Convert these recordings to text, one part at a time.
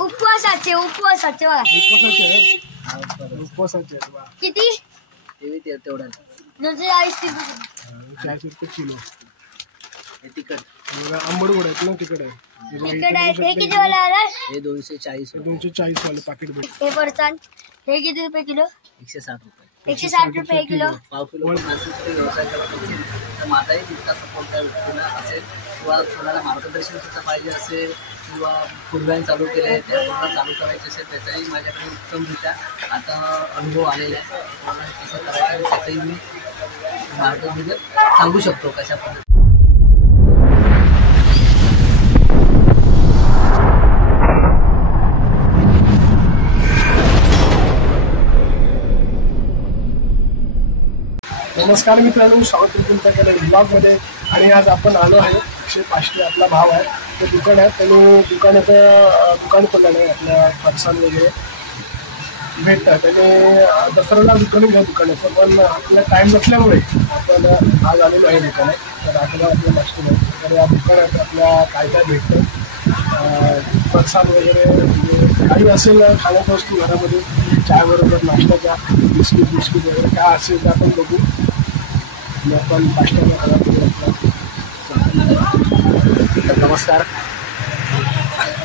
उपवासाचे बघा. उपवासाचे किती? तेवढा 240 रुपये किलो. तिखट आंबट गोड आहेत ना, तिखट आहे. तिखट आहे. हे किती वाला आला? हे 240 वाले पाकिट भेट. हे फरसाण हे किती रुपये किलो? 160 रुपये. 160 रुपये किलो. पाव किलो व्यवसाय करत असेल तर माझाही तितका सपोर्ट त्या व्यक्तीला असेल, किंवा कोणाला मार्गदर्शन सुद्धा पाहिजे असेल, किंवा पूर्व्याने चालू केले आहे त्या पूर्ण चालू करायचे असेल, त्याचाही माझ्याकडे उत्तमरित्या आता अनुभव आलेला आहे. मला कसं करायचं त्याचाही मी मार्गदर्शन सांगू शकतो कशा पद्धतीने. नमस्कार मित्रांनो, स्वागत आहे तुमच्याकडे ब्लॉगमध्ये. आणि आज आपण आलो आहे अक्षय पाष्टे, आपला भाव आहे. ते दुकान आहे, त्यांनी दुकान खोललं आहे. आपल्या फरसाण वगैरे भेटतात. त्याने दसऱ्याला दुकान घ्या दुकानाचं, पण आपला टाईम नसल्यामुळे आपण आज आलेलो आहे दुकानात. तर आपल्या पाष्टे नाही, तर या दुकानात आपल्या काय काय भेटतं, फरसाण वगैरे काही असेल खाण्याच्या वस्तू घरामध्ये, चायबरोबर नाश्त्याच्या बिस्किट वगैरे काय असेल ते आपण बघू. आपण नमस्कार,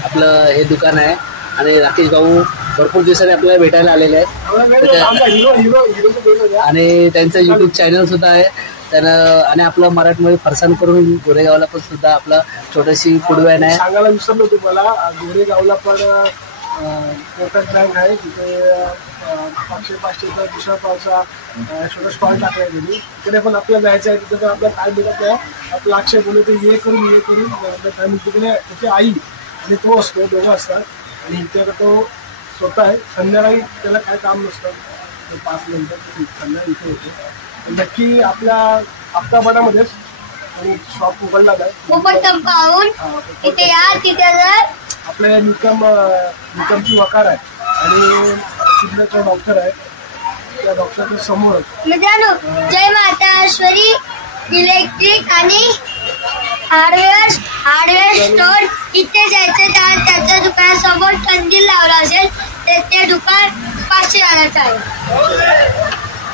आपलं हे दुकान आहे आणि राकेश भाऊ भरपूर दिवसांनी आपल्याला भेटायला आलेले आहेत. आणि त्यांचं यूट्यूब चॅनल सुद्धा आहे त्यानं. आणि आपलं मराठीमध्ये फरसाण करून गोरेगावला पण सुद्धा आपलं छोटीशी फूडवॅन आहे. सांगायला विसरलो तुम्हाला, गोरेगावला पण मोठा बँक आहे. तिथे 500-500चा दुसरा पावसा छोटा स्टॉल टाकलाय त्यांनी. तिकडे पण आपल्याला जायचं आहे. तिथे पण आपला काय भेटत आहे. आपला अक्षय बोलू ते ये करून तिकडे त्याची आई आणि तो असतो, दोघं असतात. आणि इथे तो स्वतः आहे. संध्याकाळी त्याला काय काम नसतं, 5 नंतर संध्याकाळी इथे होतो. नक्की आपल्या हप्ताभरामध्येच शॉप उघडला आहे. तिथे या. तिथे आपल्या निकमची वकार आहे आणि चिडण्याचा डॉक्टर आहे. त्या डॉक्टरच्या समोर मित्रांनो, जय माताश्वरी इलेक्ट्रिक आणि हार्डवेअर स्टोर इथे जायचं. त्याच्या दुकानासमोर कंदील लावला असेल तर ते दुकान 500 वालाचं आहे.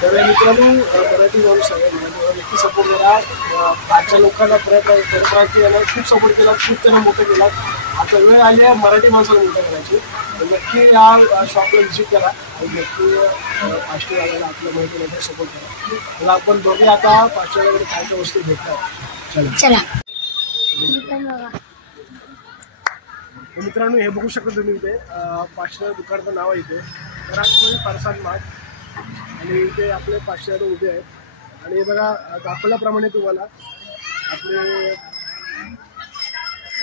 तर मित्रांनो, मराठी माणूस आहे, नक्की सपोर्ट करा. आजच्या लोकांना परत याला खूप सपोर्ट केला, खूप त्यांना मोठं केला. आता वेळ आली आहे मराठी माणसाला मोठं करायची. तर नक्की या शॉपला व्हिजिट करा आणि नक्की पाष्टे वाल्याला आपल्या माहितीमध्ये सपोर्ट करा. मला आपण दोघे आता पाष्टेवाल्याकडे काय काय वस्तू भेटतात. चला. मित्रांनो, हे बघू शकता तुम्ही इथे पाष्टे दुकानाचं नाव आहे. इथे मराठीमध्ये फरसाण मार्ट आणि इथे आपले 500 उभे आहेत. आणि हे बघा, दाखवल्याप्रमाणे तुम्हाला आपले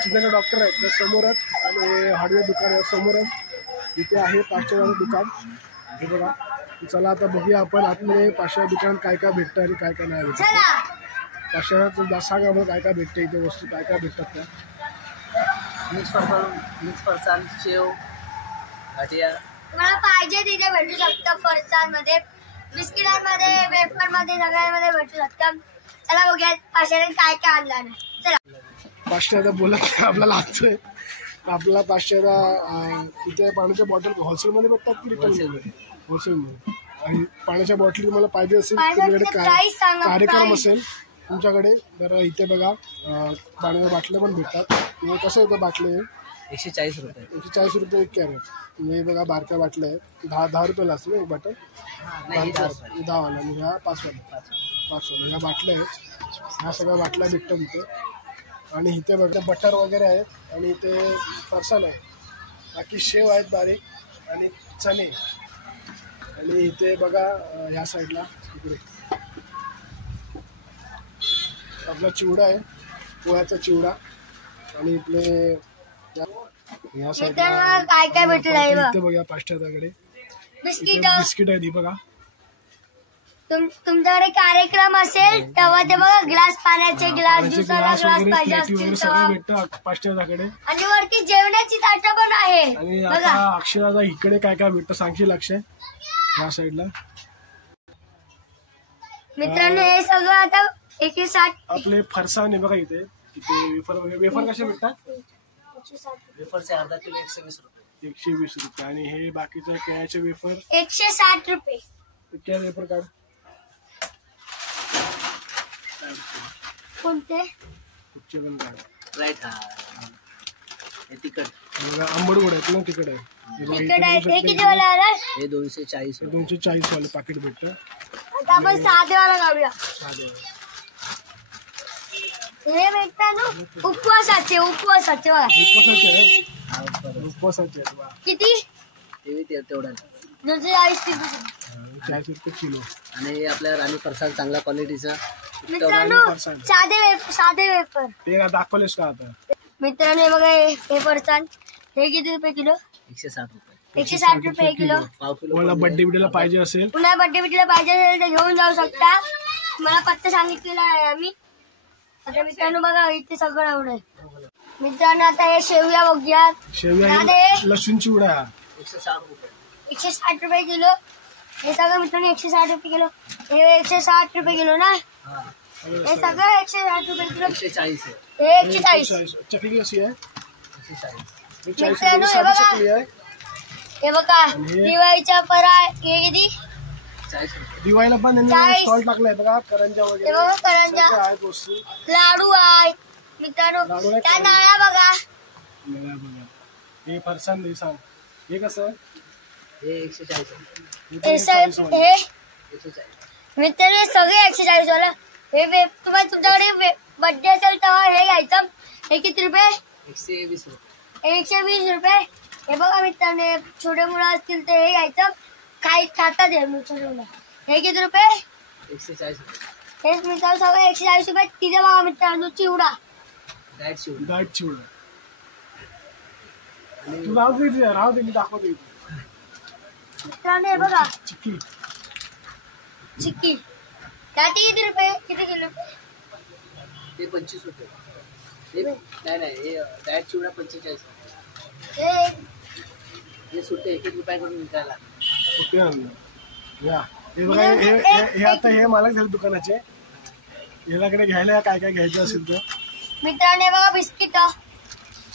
चिंतन डॉक्टर आहेत त्या समोरच, आणि हार्डवेअर दुकान आहे समोरच. इथे आहे 500 दुकान. हे बघा, चला आता बघूया आपण आतमध्ये 500 दुकानात काय काय भेटतं आणि काय काय नाही भेटतं. 500 सांगा मला काय काय भेटतं इथे, वस्तू काय काय भेटतात त्या. मिक्स फरसाण, शेव, घाटिया तुम्हाला पाहिजे तिथे भेटू शकतं. फरसाण मध्ये, बिस्किटांमध्ये, वेफर मध्ये, सगळ्यांमध्ये भेटू शकतं. चला बघूया 500 काय काय आणलं नाही. चला. 500 आता बोलत आपल्याला लागतोय. आपल्याला 500 तिथे पाण्याच्या बॉटल होलसेलमध्ये भेटतात की रिटेलमध्ये? होलसेलमध्ये. आणि पाण्याच्या बॉटली तुम्हाला पाहिजे असेल, तुमच्याकडे कार्यक्रम असेल तुमच्याकडे, तर इथे बघा पाण्याच्या बाटल्या पण भेटतात. तुम्ही कसं येतं बाटले? 140 रुपये. 140 रुपये एक कॅरेट. तुम्ही बघा बारक्या बाटल्या आहेत, 10 रुपयाला असतं ना एक बॉटल. 10 वाला आणि ह्या 5 वाला. ह्या बाटल्या आहेत. ह्या सगळ्या बाटल्या भेटतात इथे. आणि इथे बघा बटर वगैरे आहेत. आणि इथे फरसाण आहे, बाकी शेव आहेत बारीक आणि चणे. आणि इथे बघा ह्या साईडला इकडे आपला चिवडा आहे, पोळ्याचा चिवडा. आणि इकडे या साईडला काय काय भेटलं इथे बघा 500कडे बिस्किट आहे. बघा तुमच्याकडे कार्यक्रम असेल तेव्हा ते बघा, ग्लास पाण्याचे, ग्लास ज्यूसला ग्लास पाहिजे असतील सगळं भेटतं 500कडे. आणि वरती जेवणाची ताटं पण आहे. आणि आता अक्षराला इकडे काय काय भेटतं सांगशील अक्षय? या साईडला मित्रांनो, हे सगळं आता 160 आपले फरसाण आहे बघा इथे. वेफर कसे भेटतात? वेफरचे अर्धा किलो 120 रुपये. 120 रुपये. आणि हे बाकीचं केळ्याचे वेफर 160 रुपये. केळ्या वेफर काढ. कोणते कुठचे पण काढ. राईट. हा हे तिखट. आंबट गोड आहेत ना, तिखट आहे. तिखट आहे. हे किती वाला आला? हे 240. 240 वाले पाकिट भेटतं. आता आपण साधेवाला काढूया. साधे हे भेटतात ना उपवासाचे बघा. उपवासाचे आहे. उपवासाचे आहेत बा. किती? तेवढा 240 रुपये. 40 रुपये किलो. आणि आपल्या राणी फरसाण चांगला क्वालिटीचा. मित्रांनो साधे वेफर ते दाखवलेस का आता? मित्रांनो हे बघा हे फरसाण. हे किती रुपये किलो? 160 रुपये. 160 रुपये किलो. पाव किलो. मला बर्थडे बिडेला पाहिजे असेल, पुन्हा बर्थडे बिड्डे पाहिजे असेल तर घेऊन जाऊ शकता. मला पत्ता सांगितलेला आहे आम्ही. आता मित्रांनो बघा इथे सगळं एवढं आहे. मित्रांनो आता हे शेवया बघूया. शेवया लसूण चिवडा 160 रुपये. 160 रुपये किलो. हे सगळं मित्रांनो 160 रुपये किलो. हे 160 रुपये किलो ना. हे सगळं 160 रुपये किलो. 140 आहे. हे 140. चकली कशी आहे? 140. मित्रांनो हे साधी बघा. चकली आहे. हे बघा दिवाळीचा फराळ. हे किती? 40 रुपये. दिवाळीला पण यांनी 40. स्टॉल टाकलाय बघा. करंजा हे वगैरे बघा करंजा. सगळं आहेत वस्तू. लाडू आहे मित्रांनो. लाडू आहे. त्या नाळ्या बघा. बघा बघा. हे फरसाण दे सांग. हे कसं? हे 140 आहे. हे पण हे 140 वाले. हे 140. मित्रांनो सगळे 140 वाला. हे तुम्हाला तुमच्याकडे बर्थडे असेल तेव्हा हे घ्यायचं. हे किती रुपये? 120 रुपये. 120 रुपये. हे बघा मित्रांनो छोटे मुलं असतील तर हे घ्यायचं. खातात हे छोटे मुलं. हे किती रुपये? 140 रुपये. हे मित्रांनो सगळं 140 रुपये. तिथे बघा मित्रांनो चिवडा. डाएट शिवड. डाएट चिवडा. तू राहू दे मी दाखवतो. मित्रांनो हे बघा चिक्की त्यात किती रुपये? किती किलो? ते 25 रुपये. हे नाही हे डाएट चिवडा 45 रुपये. हे सुट्टे 1 रुपया करून विकायला. ओके या. हे बघा हे आता हे मालक झाले दुकानाचे. याच्याकडे घ्यायला काय काय घ्यायचं असेल तर. मित्रांनो हे बघा बिस्किट.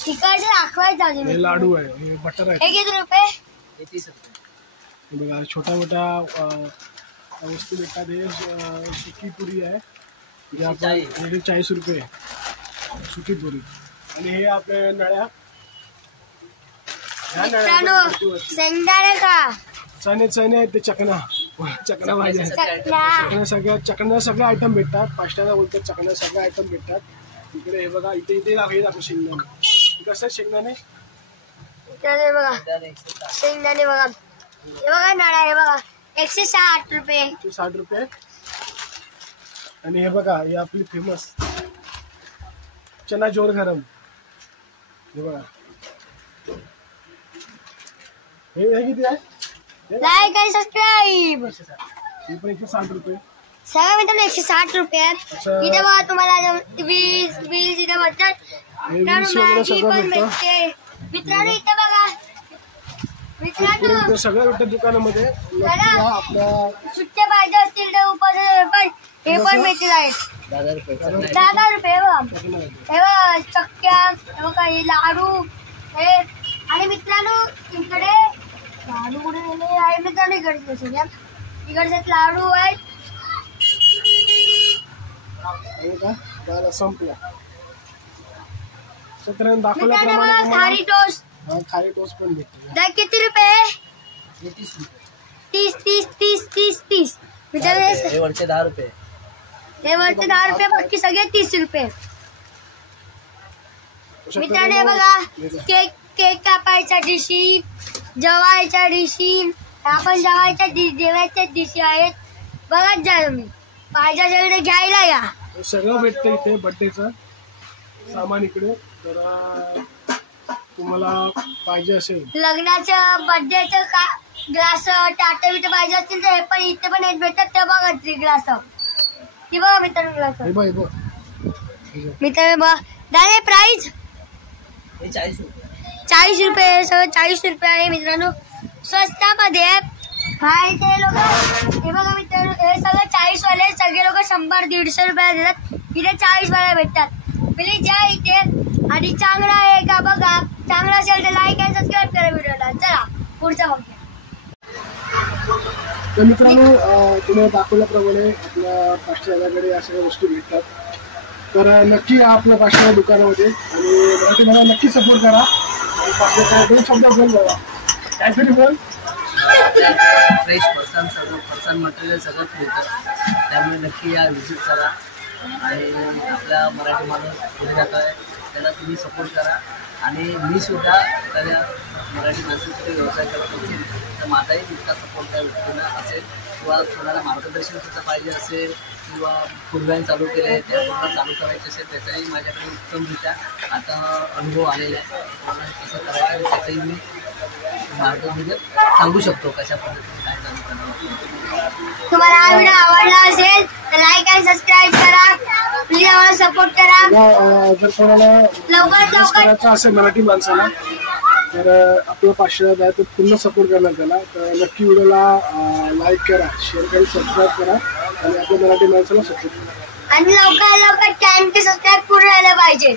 तिकडचे दाखवायचं अजून. हे लाडू आहे. हे बटर आहे. हे किती रुपये? हे 30 रुपये. हे बघा छोट्या मोठ्या वस्तू भेटतात. हे सुकी पुरी आहे. जे आपण 40 रुपये सुकी पुरी. आणि हे आपल्या नळ्या. मित्रांनो शेंगदाणे का चणे आहेत ते चकना भाज्या आहेत. चकना सगळे आयटम भेटतात. पाचट्याला बोलतात चकना सगळे आयटम भेटतात. इकडे हे बघा इथे दाखव शेंगदाणे. कसं शेंगदाणे? हे बघा शेंगदाणे बघा. हे बघा नाळा. हे बघा 160 रुपये. 160 रुपये. आणि हे बघा हे आपली फेमस चना जोर गरम. हे बघा हे किती आहे? लाईक आणि सबस्क्राईब. हे पण 160 रुपये. सगळं मित्रांनो 160 रुपये. इथे बघा तुम्हाला वीज इथे भेटतात. मॅगी पण भेटते. मित्रांनो इथे बघा. मित्रांनो सगळ्या भेटतात दुकानामध्ये. आपल्या सुट्टे पाहिजे असतील तर उपास पण हे पण भेटत आहेत. 10 रुपये. 10 रुपये बघा. हे बघा चक्क्या. हे बघा हे लाडू. हे आणि मित्रांनो इकडे लाडू कुठे गेले आहे? मित्रांनो इकडचे लाडू आहेत. संपला. मित्रांनो बघा दाखवल्याप्रमाणे खारी टोस्ट. खारी टोस्ट पण भेटतो. दर किती रुपये? 30 रुपये. 30. मित्रांनो हे वरचे 10 रुपये. हे वरचे 10 रुपये. बाकी सगळे 30 रुपये. मित्रांनो हे बघा केक कापायच्या डिशी. जेवायच्या डिशी. आपण जेवायच्या डिशी आहेत. बघा जा तुम्ही पाहिजे सगळे घ्यायला या. सगळं भेटतं इथे बर्थडेचं सामान इकडे. तर तुम्हाला पाहिजे असेल लग्नाचं बर्थडेचं का ग्लास टाटे बिटे पाहिजे असतील तर हे पण इथे पण एक भेटतात. ते बघा ग्लास. ती बघा मित्रांनो ग्लास. मित्रांनो बघा दादा प्राइस हे 40 रुपये. 40 रुपये. सगळं 40 रुपये आहे मित्रांनो. स्वस्तामध्ये खायचे लोक. हे बघा मित्रांनो हे सगळं 40 वाले. सगळे लोक 100-150 रुपयाला देतात. इथे 40 वाले भेटतात. प्लीज या इथे. आणि चांगला आहे का बघा. चांगला असेल तर लाईक आणि सबस्क्राईब करा व्हिडिओला. तर मित्रांनो तुम्ही दाखवल्याप्रमाणे आपल्या पाष्टराकडे या सगळ्या वस्तू भेटतात. तर नक्की या आपल्या पाष्टरा दुकानामध्ये आणि मराठी मला नक्की सपोर्ट करा. आपले काय दोन शब्द बोल बाबा, काहीतरी बोल. फ्रेश फरसाण मटेरियल सगळं मिळतं, त्यामुळे नक्की या व्हिजिट करा आणि आपला मराठी माणूस पुढे जात आहे त्याला तुम्ही सपोर्ट करा. आणि मी सुद्धा एखाद्या मराठी माणसासाठी व्यवसाय करत असेल तर माझाही तितका सपोर्ट त्या व्यक्तीला असेल किंवा कोणाला मार्गदर्शन सुद्धा पाहिजे असेल किंवा फुलबँक चालू केले त्या कोणाला चालू करायचे असेल त्याचाही माझ्याकडे उत्तमरित्या आता अनुभव आलेला आहे. कोणाला कसं करायचं त्याचाही मी मार्गदर्शन सांगू शकतो कशा पद्धतीने काय चालू करणार. तुम्हाला हा व्हिडिओ आवडला असेल तर लाईक आणि सबस्क्राईब करा. प्लीज आम्हाला सपोर्ट करा. जर कोणाला लवकरात करायचं असेल मराठी माणसाला तर आपलं पाचशे द्या तर पूर्ण सपोर्ट करणार त्याला. तर नक्की व्हिडिओला लाईक करा, शेअर करा, सबस्क्राईब करा आणि आपल्या मराठी माणसाला सपोर्ट करा. आणि लवकर चॅनल सबस्क्राईब करून राहिलं पाहिजे.